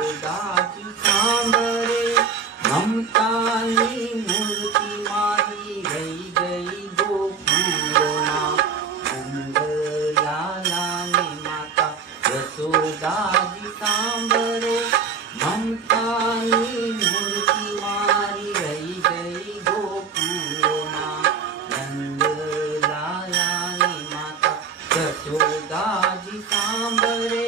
જશોદાજી સાંભળે મમતાની મૂર્તિ મારી રહી ગઈ ગોકુળના નંદલાલાને માતા જશોદાજી સાંભળે મમતાની મૂર્તિ મારી રહી ગઈ ગોકુળના નંદલાલાને માતા જશોદાજી સાંભળે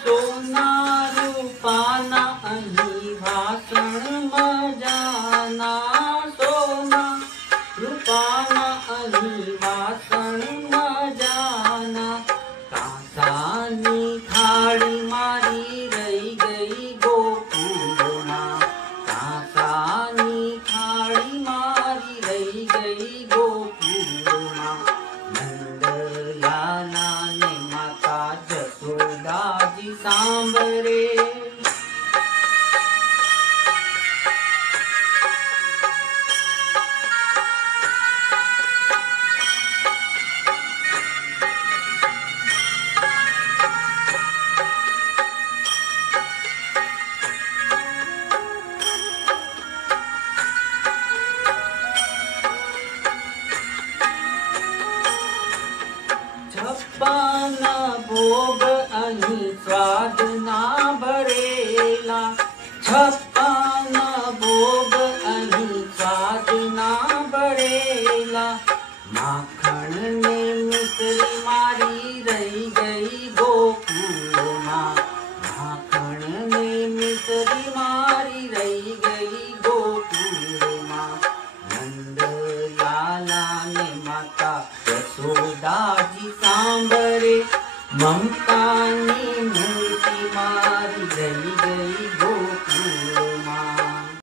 સોના રૂપાના અહીં ભાષણ મજાના સોના રૂપાના અહીં ભાષણ મજાના કાંસાની થાળી મારી રહી ગઈ ગોકુળના કાંસાની થાળી મારી રહી ગઈ ગોકુળના નંદલાલાને માતા જશોદાજી સાંભળે છપ્પન ભોગ અહીં સ્વાદ ના ભર